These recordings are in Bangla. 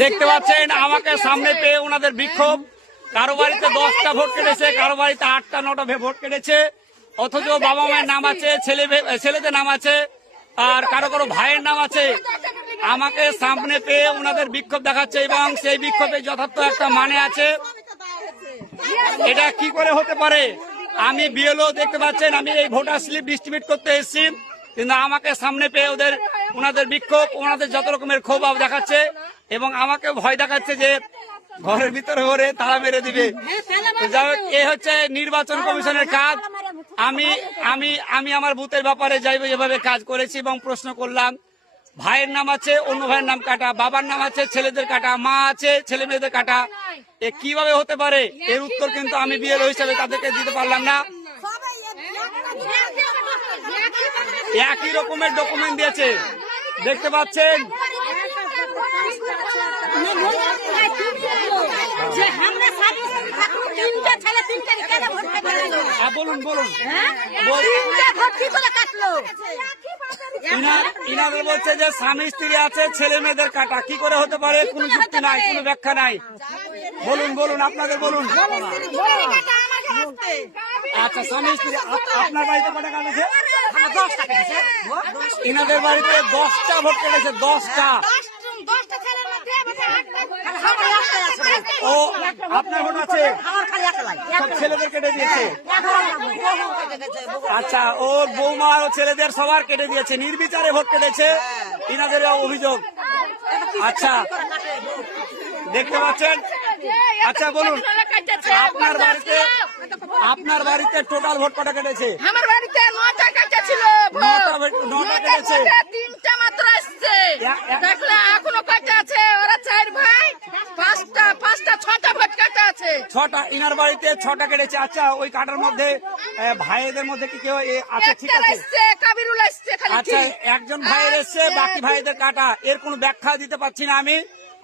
দেখতে পাচ্ছেন আমাকে সামনে পেয়ে ওনাদের বিক্ষোভ। কারো বাড়িতে 10টা ভোট কেটেছে, কারো বাড়িতে 8টা 9টা ভোট কেটেছে, অথচ বাবা মায়ের নাম আছে, ছেলেদের নাম আছে, আর কারো কারো ভাইয়ের নাম আছে। আমাকে সামনে পেয়ে ওনাদের বিক্ষোভ দেখাচ্ছে এবং সেই বিক্ষোভে যথার্থ একটা মানে আছে। এটা কি করে হতে পারে? আমি বিএলও দেখতে পাচ্ছেন, আমি এই ভোটার স্লিপ ডিস্ট্রিবিউট করতে এসেছি, কিন্তু আমাকে সামনে পেয়ে ওনাদের বিক্ষোভ, ওনাদের যত রকমের ক্ষোভ দেখাচ্ছে এবং আমাকে ভয় দেখাচ্ছে যে ঘরের ভিতরে ঘরে তালা মেরে দিবে। যাই হোক, এ হচ্ছে নির্বাচন কমিশনের কাজ। আমি আমার বুথের ব্যাপারে যাইব যেভাবে কাজ করেছি এবং প্রশ্ন করলাম। ভাইয়ের নাম আছে, অন্য ভাইয়ের নাম কাটা, বাবার নাম আছে, ছেলেদের কাটা, মা আছে, ছেলে মেয়েদের কাটা। এ কিভাবে হতে পারে? এর উত্তর কিন্তু আমি বিএলও হিসেবে তাদেরকে দিতে পারলাম না। একই রকমের ডকুমেন্ট দিয়েছে, দেখতে পাচ্ছেন। বলুন বলুন। ইনাদের বলছে যে স্বামী স্ত্রী আছে, ছেলে মেয়েদের কাটা। কি করে হতে পারে? কোনো যুক্তি নাই, কোনো ব্যাখ্যা নাই। বলুন বলুন, আপনাদের বলুন। আচ্ছা, স্বামী স্ত্রী আপনার বাড়িতে কটা কাটেছে? ইনাদের বাড়িতে 10টা ভোট কেটেছে, 10টা। ও আপনার ভোট আছে, সব ছেলেদের কেটে দিয়েছে। আচ্ছা, ওর বৌমা ও ছেলেদের সবার কেটে দিয়েছে, নির্বিচারে ভোট কেটেছে, ইনাদের অভিযোগ। আচ্ছা, দেখতে পাচ্ছেন। আচ্ছা বলুন, আপনার বাড়িতে টোটাল ভোট কটা কেটেছে? আমার বাড়িতে 9টা কেটেছিল, 9টা কেটেছে, 3টা মাত্র আসছে। দেখলে এখনো কয়টা আছে? ওরা 4 ভাই, 6টা ভোট কাটা আছে। 6টা ইনার বাড়িতে 6টা কেটেছে। আচ্ছা, ওই কাটার মধ্যে ভাইদের মধ্যে কি কেউ আছে? ঠিক আছে, কাবিরুল আসছে খালি। আচ্ছা, একজন ভাইয়ের এসছে, বাকি ভাইদের কাটা। এর কোনো ব্যাখ্যা দিতে পারছি না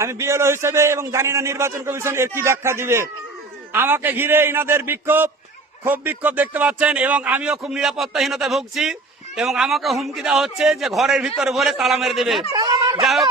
আমি বিএলও হিসেবে, এবং জানি না নির্বাচন কমিশন এর কি ব্যাখ্যা দিবে। আমাকে ঘিরে ইনাদের ক্ষোভ বিক্ষোভ দেখতে পাচ্ছেন, এবং আমিও খুব নিরাপত্তাহীনতায় ভুগছি এবং আমাকে হুমকি দেওয়া হচ্ছে যে ঘরের ভিতরে ভরে তালা মেরে দেবে। যাই হোক,